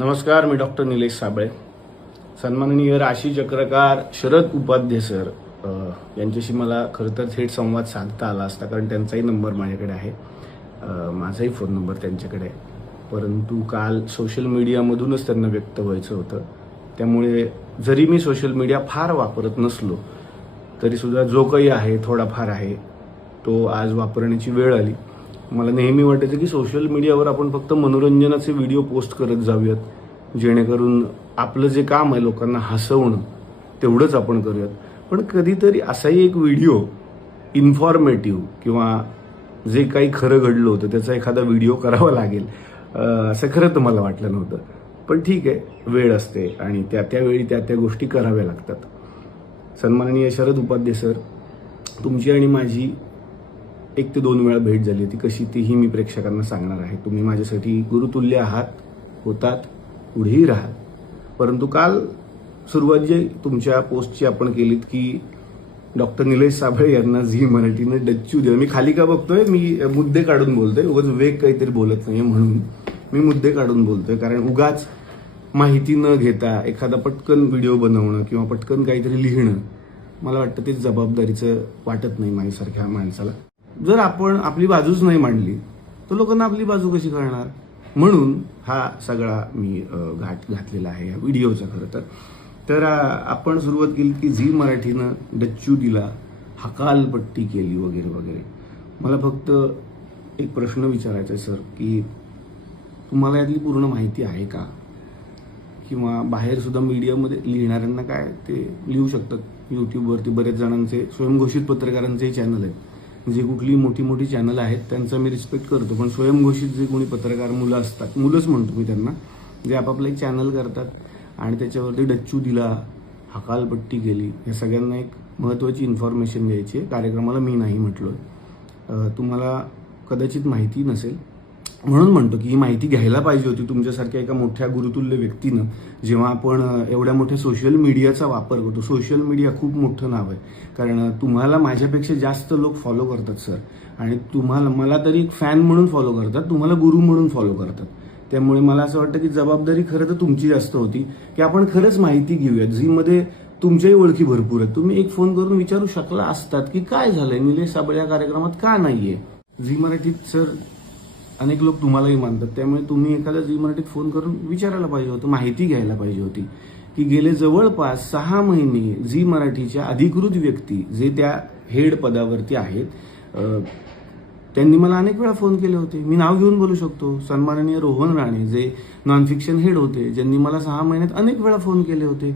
नमस्कार मी डॉक्टर निलेश साबळे सन्माननीय राशी चक्रकार शरद उपाध्ये सर यांच्याशी मला खरं तर थेट संवाद साधता आला असता कारण त्यांचाही नंबर माझ्याकडे आहे माझाही फोन नंबर त्यांच्याकडे आहे परंतु काल सोशल मीडियामधूनच त्यांना व्यक्त व्हायचं होतं त्यामुळे जरी मी सोशल मीडिया फार वापरत नसलो तरीसुद्धा जो काही आहे थोडाफार आहे तो आज वापरण्याची वेळ आली मला नेहमी वाटायचं की सोशल मीडियावर आपण फक्त मनोरंजनाचे व्हिडिओ पोस्ट करत जाऊयात जेणेकरून आपलं जे काम आहे लोकांना हसवणं तेवढंच आपण करूयात पण कधीतरी असाही एक व्हिडिओ इन्फॉर्मेटिव्ह किंवा जे काही खरं घडलं होतं त्याचा एखादा व्हिडिओ करावा लागेल असं खरं तर मला वाटलं नव्हतं पण ठीक आहे वेळ असते आणि त्या त्यावेळी त्या त्या गोष्टी कराव्या लागतात सन्माननीय शरद उपाध्ये सर तुमची आणि माझी एक ते दोन वेळा भेट झाली होती कशी तीही मी प्रेक्षकांना सांगणार आहे तुम्ही माझ्यासाठी गुरुतुल्य आहात होतात पुढेही राहा परंतु काल सुरुवात जे तुमच्या पोस्टची आपण केलीत की डॉक्टर निलेश साबळे यांना झी मराठीने डच्चू दिलं मी खाली का बघतोय मी मुद्दे काढून बोलतोय उगाच वेग काहीतरी बोलत नाही म्हणून मी मुद्दे काढून बोलतोय कारण उगाच माहिती न घेता एखादा पटकन व्हिडिओ बनवणं किंवा पटकन काहीतरी लिहिणं मला वाटतं ते जबाबदारीचं वाटत नाही माझ्यासारख्या माणसाला जर आपण आपली बाजूच नाही मांडली तर लोकांना आपली बाजू कशी कळणार म्हणून हा सगळा मी घाट घातलेला आहे या व्हिडिओचा खरं तर तर आपण सुरुवात केली की झी मराठीनं डच्चू दिला हकालपट्टी केली वगैरे वगैरे मला फक्त एक प्रश्न विचारायचा आहे सर की तुम्हाला यातली पूर्ण माहिती आहे का किंवा बाहेरसुद्धा मीडियामध्ये लिहिणाऱ्यांना काय ते लिहू शकतात यूट्यूबवरती बऱ्याच जणांचे स्वयंघोषित पत्रकारांचेही चॅनल आहेत जे कुठली मोठी मोठी चॅनल आहेत त्यांचा मी रिस्पेक्ट करतो पण स्वयंघोषित जे कोणी पत्रकार मुलं असतात मुलंच म्हणतो मी त्यांना जे आपापलं एक चॅनल करतात आणि त्याच्यावरती डच्चू दिला हकालपट्टी केली या सगळ्यांना एक महत्त्वाची इन्फॉर्मेशन द्यायची आहे कार्यक्रमाला मी नाही म्हटलो तुम्हाला कदाचित माहिती नसेल म्हणून म्हणतो की ही माहिती घ्यायला पाहिजे होती तुमच्यासारख्या एका मोठ्या गुरुतुल्य व्यक्तीनं जेव्हा आपण एवढ्या मोठ्या सोशल मीडियाचा वापर करतो सोशल मीडिया खूप मोठं नाव आहे कारण तुम्हाला माझ्यापेक्षा जास्त लोक फॉलो करतात सर आणि तुम्हाला मला तरी एक फॅन म्हणून फॉलो करतात तुम्हाला गुरु म्हणून फॉलो करतात त्यामुळे मला असं वाटतं की जबाबदारी खरं तर तुमची जास्त होती की आपण खरंच माहिती घेऊयात झीमध्ये तुमच्याही ओळखी भरपूर आहेत तुम्ही एक फोन करून विचारू शकला असतात की काय झालंय निलेश साबळ या कार्यक्रमात का नाहीये झी मराठीत सर अनेक लोक तुम्हालाही मानतात त्यामुळे तुम्ही एखादा जी मराठीत फोन करून विचारायला पाहिजे होतं माहिती घ्यायला पाहिजे होती की गेले जवळपास सहा महिने झी मराठीच्या अधिकृत व्यक्ती जे त्या हेड पदावरती आहेत त्यांनी मला अनेक वेळा फोन केले होते मी नाव घेऊन बोलू शकतो सन्माननीय रोहन राणे जे नॉन फिक्शन हेड होते ज्यांनी मला सहा महिन्यात अनेक वेळा फोन केले होते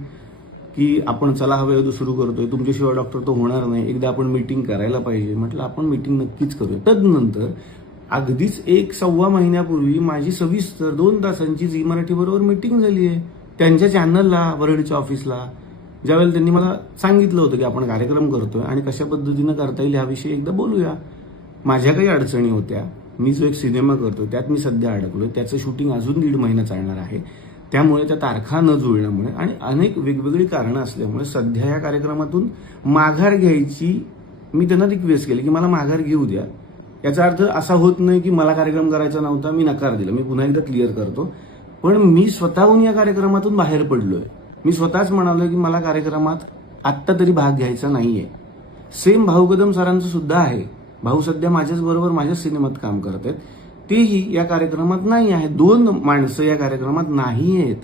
की आपण चला हवे सुरू करतोय तुमच्याशिवाय डॉक्टर तो होणार नाही एकदा आपण मीटिंग करायला पाहिजे म्हटलं आपण मीटिंग नक्कीच करूया तदनंतर अगदीच एक सव्वा महिन्यापूर्वी माझी सविस्तर दोन तासांची झी मराठी बरोबर मिटिंग झाली आहे त्यांच्या चॅनलला वरळीच्या ऑफिसला ज्यावेळेला त्यांनी मला सांगितलं होतं की आपण कार्यक्रम करतोय आणि कशा पद्धतीनं करता येईल ह्याविषयी एकदा बोलूया माझ्या काही अडचणी होत्या मी जो एक सिनेमा करतो त्यात मी सध्या अडकलोय त्याचं शूटिंग अजून दीड महिना चालणार आहे त्यामुळे त्या तारखा न जुळण्यामुळे आणि अनेक वेगवेगळी कारणं असल्यामुळे सध्या या कार्यक्रमातून माघार घ्यायची मी त्यांना रिक्वेस्ट केली की मला माघार घेऊ द्या याचा अर्थ असा होत नाही की मला कार्यक्रम करायचा नव्हता मी नकार दिला मी पुन्हा एकदा क्लिअर करतो पण मी स्वतःहून या कार्यक्रमातून बाहेर पडलोय मी स्वतःच म्हणालोय की मला कार्यक्रमात आत्ता तरी भाग घ्यायचा नाहीये सेम भाऊ कदम सरांचं सुद्धा आहे भाऊ सध्या माझ्याच बरोबर माझ्याच सिनेमात काम करत आहेत तेही या कार्यक्रमात नाही आहेत दोन माणसं या कार्यक्रमात नाही आहेत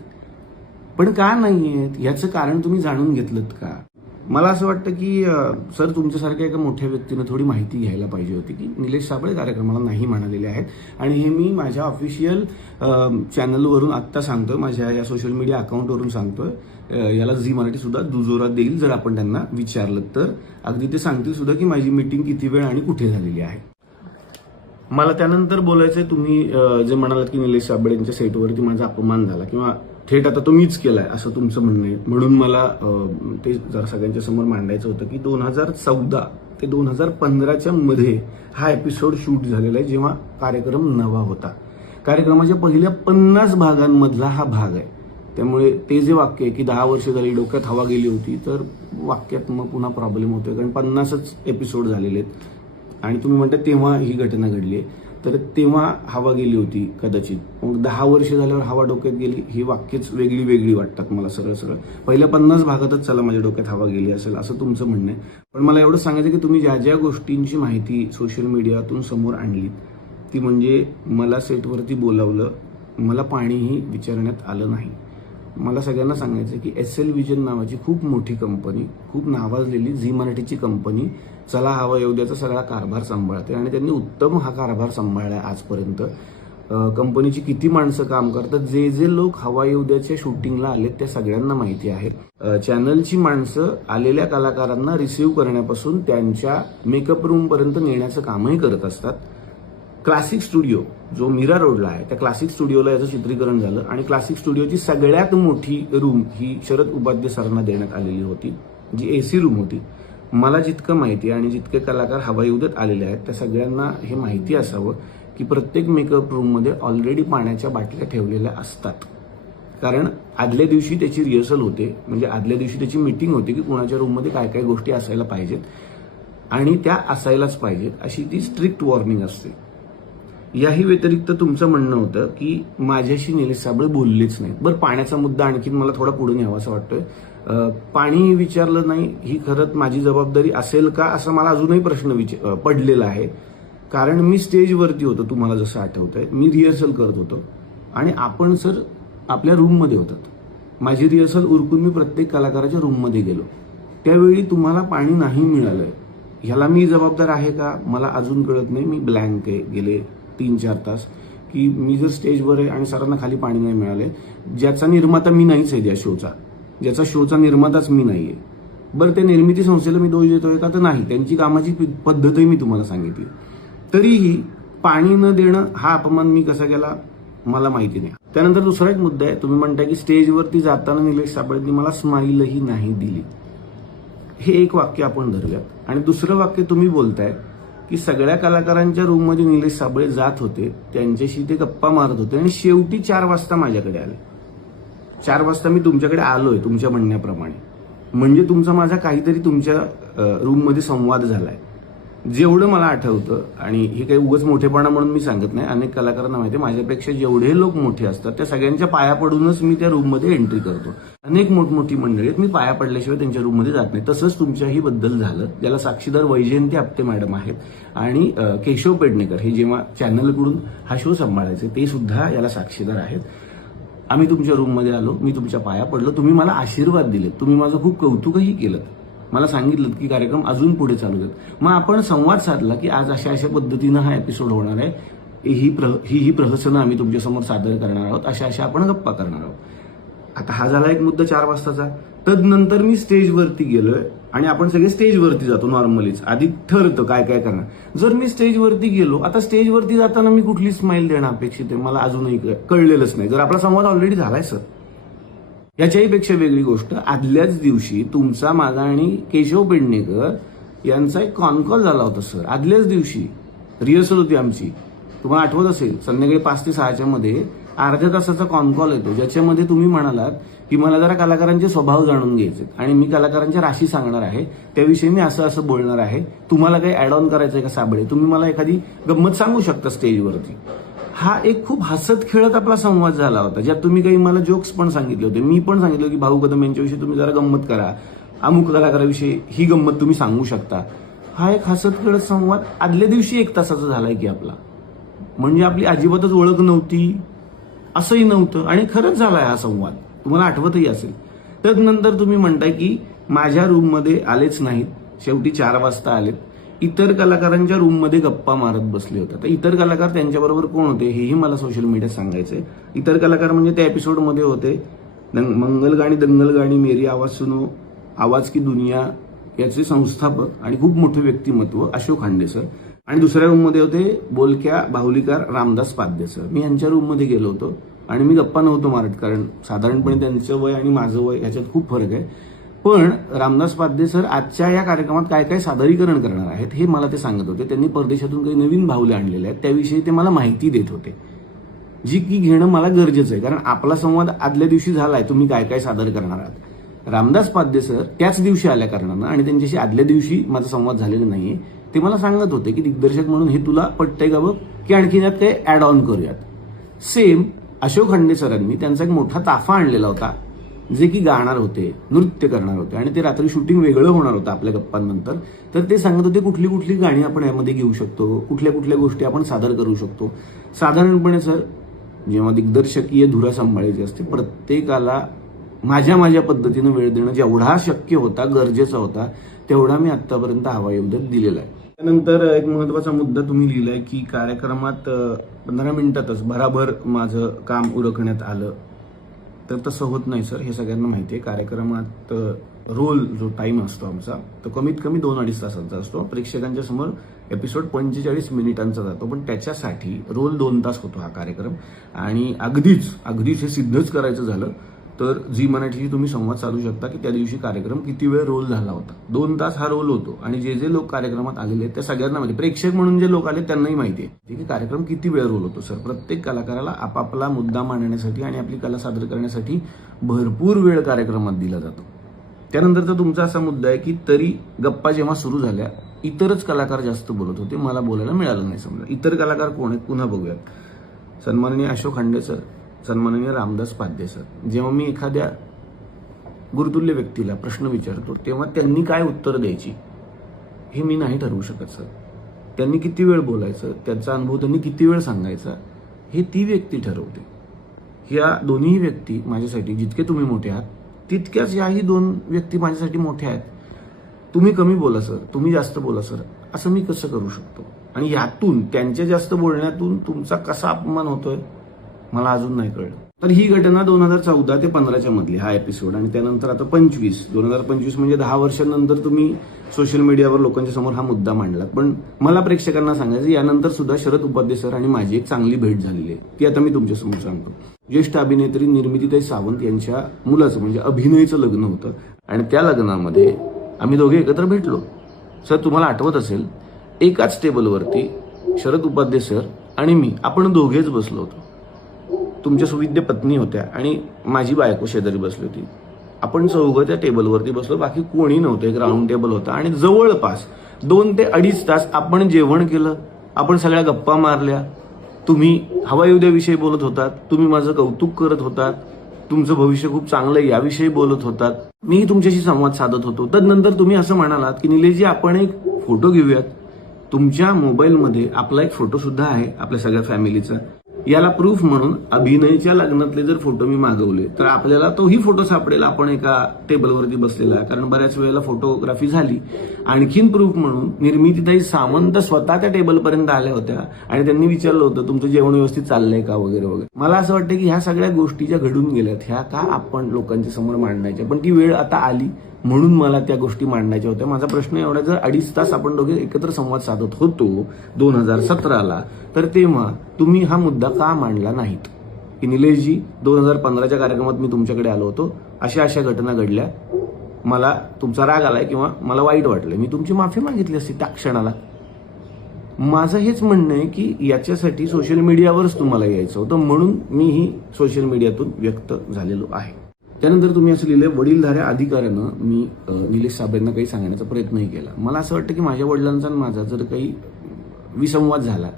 पण का नाही आहेत याचं कारण तुम्ही जाणून घेतलं का मला असं वाटतं की सर तुमच्यासारख्या एका मोठ्या व्यक्तीनं थोडी माहिती घ्यायला पाहिजे होती की निलेश साबळे कार्यक्रमाला नाही म्हणालेले आहेत आणि हे मी माझ्या ऑफिशियल चॅनलवरून आत्ता सांगतोय माझ्या या सोशल मीडिया अकाउंटवरून सांगतोय याला झी मराठी सुद्धा दुजोरा देईल जर आपण त्यांना विचारलं तर अगदी ते सांगतील सुद्धा की माझी मीटिंग किती वेळ आणि कुठे झालेली आहे मला त्यानंतर बोलायचं तुम्ही जे म्हणालात की निलेश साबळे यांच्या सेटवरती माझा अपमान झाला किंवा थेट आता तुम्हीच मीच केलाय असं तुमचं म्हणणं आहे म्हणून मला ते जर सगळ्यांच्या समोर मांडायचं होतं की दोन हजार चौदा ते दोन हजार पंधराच्या मध्ये हा एपिसोड शूट झालेला आहे जेव्हा कार्यक्रम नवा होता कार्यक्रमाच्या पहिल्या पन्नास भागांमधला हा भाग आहे त्यामुळे ते जे वाक्य आहे की दहा वर्ष झाली डोक्यात हवा गेली होती तर वाक्यात मग पुन्हा प्रॉब्लेम होतोय कारण पन्नासच एपिसोड झालेले आहेत आणि तुम्ही म्हणता तेव्हा ही घटना घडली आहे तर तेव्हा हवा गेली होती कदाचित मग दहा वर्ष झाल्यावर हवा डोक्यात गेली ही वाक्यच वेगळी वेगळी वाटतात मला सरळ सरळ पहिल्या पन्नास भागातच चला माझ्या डोक्यात हवा गेली असेल असं तुमचं म्हणणं आहे पण मला एवढं सांगायचं की तुम्ही ज्या ज्या गोष्टींची माहिती सोशल मीडियातून समोर आणली ती म्हणजे मला सेटवरती बोलावलं मला पाणीही विचारण्यात आलं नाही मला सगळ्यांना सांगायचं की एस एल विजन नावाची खूप मोठी कंपनी खूप नावाजलेली झी मराठीची कंपनी चला हवा येऊ सगळा कारभार सांभाळते आणि त्यांनी उत्तम हा कारभार सांभाळला आजपर्यंत कंपनीची किती माणसं काम करतात जे जे लोक हवाई उद्याच्या शूटिंगला आलेत त्या सगळ्यांना माहिती आहे चॅनलची माणसं आलेल्या कलाकारांना रिसिव्ह करण्यापासून त्यांच्या मेकअप रूमपर्यंत नेण्याचं कामही करत असतात क्लासिक स्टुडिओ जो मीरा रोडला आहे त्या क्लासिक स्टुडिओला याचं चित्रीकरण झालं आणि क्लासिक स्टुडिओची सगळ्यात मोठी रूम ही शरद उपाध्य सरांना देण्यात आलेली होती जी ए सी रूम होती मला जितकं माहिती आणि जितके कलाकार हवाई उद्यात आलेले आहेत त्या सगळ्यांना हे माहिती असावं की प्रत्येक मेकअप रूममध्ये ऑलरेडी पाण्याच्या बाटल्या ठेवलेल्या असतात कारण आदल्या दिवशी त्याची रिहर्सल होते म्हणजे आदल्या दिवशी त्याची मिटिंग होते की कुणाच्या रूममध्ये काय काय गोष्टी असायला पाहिजेत आणि त्या असायलाच पाहिजेत अशी ती स्ट्रिक्ट वॉर्निंग असते याही व्यतिरिक्त तुमचं म्हणणं होतं की माझ्याशी निलेश साबळे बोललेच नाहीत बरं पाण्याचा मुद्दा आणखीन मला थोडा पुढे न्यावा असं वाटतोय पाणी विचारलं नाही ही खरंच माझी जबाबदारी असेल का असा मला अजूनही प्रश्न विचार पडलेला आहे कारण मी स्टेजवरती होतो तुम्हाला जसं आठवतंय मी रिहर्सल करत होतो आणि आपण सर आपल्या रूममध्ये होतात माझी रिहर्सल उरकून मी प्रत्येक कलाकाराच्या रूममध्ये गेलो त्यावेळी तुम्हाला पाणी नाही मिळालंय ह्याला मी जबाबदार आहे का मला अजून कळत नाही मी ब्लँक आहे गेले तीन चार तास की मी जर स्टेजवर आहे आणि सरांना खाली पाणी नाही मिळाले ज्याचा निर्माता मी नाहीच आहे त्या शोचा ज्याचा शोचा निर्माताच मी नाही आहे बरं त्या निर्मिती संस्थेला मी दोष देतोय का तर नाही त्यांची कामाची पद्धतही मी तुम्हाला सांगितली तरीही पाणी न देणं हा अपमान मी कसा केला मला माहिती नाही त्यानंतर दुसरा एक मुद्दा आहे तुम्ही म्हणताय की स्टेजवरती जाताना निलेश सापळेंनी मला स्माईलही नाही दिली हे एक वाक्य आपण धरूयात आणि दुसरं वाक्य तुम्ही बोलताय की सगळ्या कलाकारांच्या रूममध्ये निलेश साबळे जात होते त्यांच्याशी ते गप्पा मारत होते आणि शेवटी चार वाजता माझ्याकडे आले चार वाजता मी तुमच्याकडे आलोय तुमच्या म्हणण्याप्रमाणे म्हणजे तुमचा माझा काहीतरी तुमच्या रूममध्ये संवाद झालाय जेवढं मला आठवतं आणि हे काही उगच मोठेपणा म्हणून मी सांगत नाही अनेक कलाकारांना माहिती माझ्यापेक्षा जेवढे लोक मोठे असतात त्या सगळ्यांच्या पाया पडूनच मी त्या रूममध्ये एंट्री करतो अनेक मोठमोठी मंडळी आहेत मी पाया पडल्याशिवाय त्यांच्या रूममध्ये जात नाही तसंच तुमच्याही बद्दल झालं ज्याला साक्षीदार वैजयंती आपटे मॅडम आहेत आणि केशव पेडणेकर हे जेव्हा चॅनलकडून हा शो सांभाळायचे ते सुद्धा याला साक्षीदार आहेत आम्ही तुमच्या रूममध्ये आलो मी तुमच्या पाया पडलो तुम्ही मला आशीर्वाद दिले तुम्ही माझं खूप कौतुकही केलं मला सांगितलं की कार्यक्रम अजून पुढे चालू आहेत मग आपण संवाद साधला की आज अशा अशा पद्धतीनं हा एपिसोड होणार आहे ही प्र ही ही प्रहसनं आम्ही तुमच्यासमोर सादर करणार आहोत अशा अशा आपण गप्पा करणार आहोत आता हा झाला एक मुद्दा चार वाजताचा तदनंतर मी स्टेजवरती गेलोय आणि आपण सगळे स्टेजवरती जातो नॉर्मलीच आधी ठरतं काय काय करणार जर मी स्टेजवरती गेलो आता स्टेजवरती जाताना मी कुठली स्माईल देणं अपेक्षित आहे मला अजूनही कळलेलंच नाही जर आपला संवाद ऑलरेडी झालाय सर याच्याही वेगळी गोष्ट आदल्याच दिवशी तुमचा माझा आणि केशव पेडणेकर यांचा एक कॉनकॉल झाला होता सर आदल्याच दिवशी रिहर्सल होती आमची तुम्हाला आठवत असेल संध्याकाळी पाच ते सहाच्या मध्ये अर्ध्या तासाचा कॉनकॉल येतो ज्याच्यामध्ये तुम्ही म्हणालात की मला जरा कलाकारांचे स्वभाव जाणून घ्यायचे आणि मी कलाकारांच्या राशी सांगणार आहे त्याविषयी मी असं असं बोलणार आहे तुम्हाला काही ऍड ऑन करायचं आहे का साबळे तुम्ही मला एखादी गंमत सांगू शकता स्टेजवरती हा एक खूप हसत खेळत आपला संवाद झाला होता ज्यात तुम्ही काही मला जोक्स पण सांगितले होते मी पण सांगितलं की भाऊ कदम यांच्याविषयी तुम्ही जरा गंमत करा अमुक कलाकाराविषयी ही गंमत तुम्ही सांगू शकता हा एक हसत खेळत संवाद आदल्या दिवशी एक तासाचा झालाय की आपला म्हणजे आपली अजिबातच ओळख नव्हती असंही नव्हतं आणि खरंच झालाय हा संवाद तुम्हाला आठवतही असेल नंतर तुम्ही म्हणताय की माझ्या रूममध्ये आलेच नाहीत शेवटी चार वाजता आलेत इतर कलाकारांच्या रूममध्ये गप्पा मारत बसले होते तर इतर कलाकार त्यांच्याबरोबर कोण होते हेही मला सोशल मीडियात सांगायचे इतर कलाकार म्हणजे त्या एपिसोडमध्ये होते मंगल गाणी दंगल गाणी मेरी आवाज सुनो आवाज की दुनिया याचे संस्थापक आणि खूप मोठे व्यक्तिमत्व अशोक खांडे सर आणि दुसऱ्या रूममध्ये होते बोलक्या बाहुलीकार रामदास पाध्य सर मी यांच्या रूममध्ये गेलो होतो आणि मी गप्पा नव्हतो मारत कारण साधारणपणे त्यांचं वय आणि माझं वय याच्यात खूप फरक आहे पण रामदास पाध्ये सर आजच्या या कार्यक्रमात काय काय सादरीकरण करणार आहेत हे मला ते सांगत होते त्यांनी परदेशातून काही नवीन भावले आणलेले आहेत त्याविषयी ते मला माहिती देत होते जी की घेणं मला गरजेचं आहे कारण आपला संवाद आदल्या दिवशी झालाय तुम्ही काय काय सादर करणार आहात रामदास पाध्ये सर त्याच दिवशी आल्या कारणानं आणि त्यांच्याशी आदल्या दिवशी माझा संवाद झालेला नाहीये ते मला सांगत होते की दिग्दर्शक म्हणून हे तुला पटतंय का बघ की आणखी यात काही ऍड ऑन करूयात सेम अशोक खंडे सरांनी त्यांचा एक मोठा ताफा आणलेला होता जे की गाणार होते नृत्य करणार होते आणि ते रात्री शूटिंग वेगळं होणार होतं आपल्या गप्पांनंतर तर ते सांगत होते कुठली कुठली गाणी आपण यामध्ये घेऊ शकतो कुठल्या कुठल्या गोष्टी आपण सादर करू शकतो साधारणपणे सर जेव्हा दिग्दर्शकीय धुरा सांभाळायची असते प्रत्येकाला माझ्या माझ्या पद्धतीनं वेळ देणं जेवढा शक्य होता गरजेचा होता तेवढा मी आतापर्यंत हवा योगदान दिलेला आहे त्यानंतर एक महत्वाचा मुद्दा तुम्ही लिहिलाय की कार्यक्रमात पंधरा मिनिटातच भराभर माझं काम उरकण्यात आलं तर तसं होत नाही सर हे सगळ्यांना माहिती आहे कार्यक्रमात रोल जो टाईम असतो आमचा तो कमीत कमी दोन अडीच तासांचा असतो प्रेक्षकांच्या समोर एपिसोड पंचेचाळीस मिनिटांचा जातो पण त्याच्यासाठी रोल दोन तास होतो हा कार्यक्रम आणि अगदीच अगदीच हे सिद्धच करायचं झालं तर झी मराठीशी तुम्ही संवाद साधू शकता की त्या दिवशी कार्यक्रम किती वेळ रोल झाला होता दोन तास हा रोल होतो आणि जे जे लोक कार्यक्रमात आलेले आहेत त्या सगळ्यांना माहिती प्रेक्षक म्हणून जे लोक आले त्यांनाही माहिती आहे की कार्यक्रम किती वेळ रोल होतो सर प्रत्येक कलाकाराला आपापला मुद्दा मांडण्यासाठी आणि आपली कला सादर करण्यासाठी भरपूर वेळ कार्यक्रमात दिला जातो त्यानंतरचा तुमचा असा मुद्दा आहे की तरी गप्पा जेव्हा सुरू झाल्या इतरच कलाकार जास्त बोलत होते मला बोलायला मिळालं नाही समजा इतर कलाकार कोण आहेत पुन्हा बघूयात सन्माननीय अशोक खांडे सर सन्माननीय रामदास पाध्य सर जेव्हा मी एखाद्या गुरुतुल्य व्यक्तीला प्रश्न विचारतो तेव्हा त्यांनी काय उत्तर द्यायची हे मी नाही ठरवू शकत सर त्यांनी किती वेळ बोलायचं त्यांचा अनुभव त्यांनी किती वेळ सांगायचा हे ती व्यक्ती ठरवते ह्या दोन्ही व्यक्ती माझ्यासाठी जितके तुम्ही मोठे आहात तितक्याच याही दोन व्यक्ती माझ्यासाठी मोठ्या आहेत तुम्ही कमी बोला सर तुम्ही जास्त बोला सर असं मी कसं करू शकतो आणि यातून त्यांच्या जास्त बोलण्यातून तुमचा कसा अपमान होतोय मला अजून नाही कळलं तर ही घटना दोन हजार चौदा ते पंधराच्या मधली हा एपिसोड आणि त्यानंतर आता पंचवीस दोन हजार पंचवीस म्हणजे दहा वर्षांनंतर तुम्ही सोशल मीडियावर लोकांच्या समोर हा मुद्दा मांडला पण मला प्रेक्षकांना सांगायचं यानंतर सुद्धा शरद उपाध्ये सर आणि माझी एक चांगली भेट झालेली आहे ती आता मी तुमच्यासमोर सांगतो ज्येष्ठ अभिनेत्री निर्मितीताई सावंत यांच्या मुलाचं म्हणजे अभिनयचं लग्न होतं आणि त्या लग्नामध्ये आम्ही दोघे एकत्र भेटलो सर तुम्हाला आठवत असेल एकाच टेबलवरती शरद उपाध्ये सर आणि मी आपण दोघेच बसलो होतो तुमच्या सुविद्य पत्नी होत्या आणि माझी बायको शेजारी बसली होती आपण चौघं त्या टेबलवरती बसलो बाकी कोणी नव्हतं एक राऊंड टेबल होता आणि जवळपास दोन ते अडीच तास आपण जेवण केलं आपण सगळ्या गप्पा मारल्या तुम्ही हवायुद्याविषयी युद्धाविषयी बोलत होतात तुम्ही माझं कौतुक करत होतात तुमचं भविष्य खूप चांगलं याविषयी बोलत होतात मी तुमच्याशी संवाद साधत होतो तदनंतर तुम्ही असं म्हणालात की निलेशजी आपण एक फोटो घेऊयात तुमच्या मोबाईलमध्ये आपला एक फोटो सुद्धा आहे आपल्या सगळ्या फॅमिलीचा याला प्रूफ म्हणून अभिनयच्या लग्नातले जर फोटो मी मागवले तर आपल्याला तोही फोटो सापडेल आपण एका टेबलवरती बसलेला कारण बऱ्याच वेळेला फोटोग्राफी झाली आणखीन प्रूफ म्हणून निर्मितीताई सामंत स्वतः त्या टेबलपर्यंत आल्या होत्या आणि त्यांनी विचारलं होतं तुमचं जेवण व्यवस्थित चाललंय का वगैरे वगैरे मला असं वाटतं की ह्या सगळ्या गोष्टी ज्या घडून गेल्यात ह्या का आपण लोकांच्या समोर मांडण्याच्या पण ती वेळ आता आली म्हणून मला त्या गोष्टी मांडण्याच्या होत्या माझा प्रश्न एवढा जर अडीच तास आपण दोघे एकत्र संवाद साधत होतो दोन हजार सतराला तर तेव्हा तुम्ही हा मुद्दा का मांडला नाहीत की निलेशजी दोन हजार पंधराच्या कार्यक्रमात मी तुमच्याकडे आलो होतो अशा अशा घटना घडल्या मला तुमचा राग आलाय किंवा मला वाईट वाटलं मी तुमची माफी मागितली असती त्या क्षणाला माझं हेच म्हणणं आहे की याच्यासाठी सोशल मीडियावरच तुम्हाला यायचं होतं म्हणून मी ही सोशल मीडियातून व्यक्त झालेलो आहे त्यानंतर तुम्ही असं लिहिलं वडीलधाऱ्या अधिकाऱ्यानं मी निलेश साबेंना काही सांगण्याचा प्रयत्नही केला मला असं वाटतं की माझ्या वडिलांचा माझा जर काही विसंवाद झाला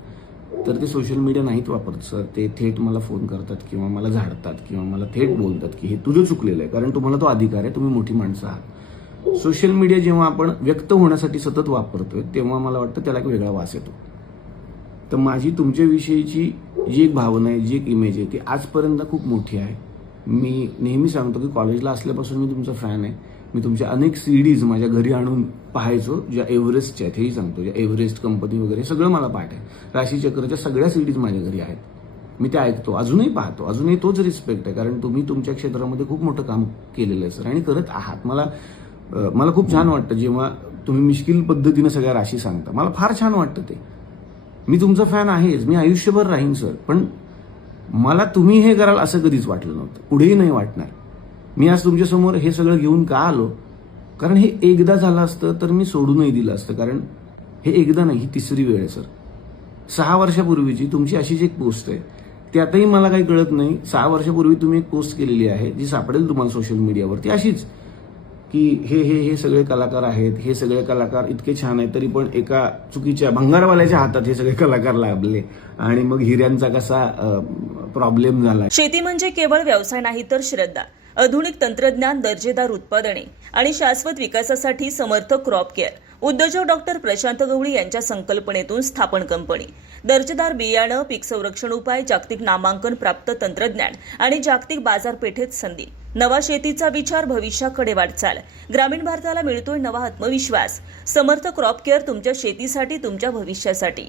तर ते सोशल मीडिया नाहीत वापरत सर ते थेट मला फोन करतात किंवा मला झाडतात किंवा मला थेट बोलतात की हे तुझं चुकलेलं आहे कारण तुम्हाला तो अधिकार आहे तुम्ही मोठी माणसं आहात सोशल मीडिया जेव्हा आपण व्यक्त होण्यासाठी सतत वापरतोय तेव्हा मला वाटतं त्याला एक वेगळा वास येतो तर माझी तुमच्याविषयीची जी एक भावना आहे जी एक इमेज आहे ती आजपर्यंत खूप मोठी आहे मी नेहमी सांगतो की कॉलेजला असल्यापासून मी तुमचा फॅन आहे मी तुमच्या अनेक सीडीज माझ्या घरी आणून पाहायचो ज्या एव्हरेस्टच्या आहेत हेही सांगतो ज्या एव्हरेस्ट कंपनी वगैरे सगळं मला पाठ आहे राशीचक्रच्या सगळ्या सीडीज माझ्या घरी आहेत मी त्या ऐकतो अजूनही पाहतो अजूनही तोच रिस्पेक्ट आहे कारण तुम्ही तुमच्या क्षेत्रामध्ये खूप मोठं काम केलेलं आहे सर आणि करत आहात मला मला खूप छान वाटतं जेव्हा तुम्ही मिश्किल पद्धतीनं सगळ्या राशी सांगता मला फार छान वाटतं ते मी तुमचा फॅन आहेच मी आयुष्यभर राहीन सर पण मला तुम्ही हे कराल असं कधीच वाटलं नव्हतं पुढेही नाही वाटणार मी आज तुमच्यासमोर हे सगळं घेऊन का आलो कारण हे एकदा झालं असतं तर मी सोडूनही दिलं असतं कारण हे एकदा नाही ही तिसरी वेळ आहे सर सहा वर्षापूर्वीची तुमची अशीच एक पोस्ट आहे त्यातही मला काही कळत नाही सहा वर्षापूर्वी तुम्ही एक पोस्ट केलेली आहे जी सापडेल तुम्हाला सोशल मीडियावरती अशीच की हे हे हे सगळे कलाकार आहेत हे सगळे कलाकार इतके छान आहेत तरी पण एका चुकीच्या भंगारवाल्याच्या हातात हे सगळे कलाकार लाभले आणि मग हिऱ्यांचा कसा प्रॉब्लेम झाला शेती म्हणजे केवळ व्यवसाय नाही तर श्रद्धा आधुनिक तंत्रज्ञान दर्जेदार उत्पादने आणि शाश्वत विकासासाठी समर्थ क्रॉप केअर उद्योजक डॉक्टर प्रशांत गवळी यांच्या संकल्पनेतून स्थापन कंपनी दर्जेदार बियाणं पीक संरक्षण उपाय जागतिक नामांकन प्राप्त तंत्रज्ञान आणि जागतिक बाजारपेठेत संधी नवा शेतीचा विचार भविष्याकडे वाटचाल ग्रामीण भारताला मिळतोय नवा आत्मविश्वास समर्थ क्रॉप केअर तुमच्या शेतीसाठी तुमच्या भविष्यासाठी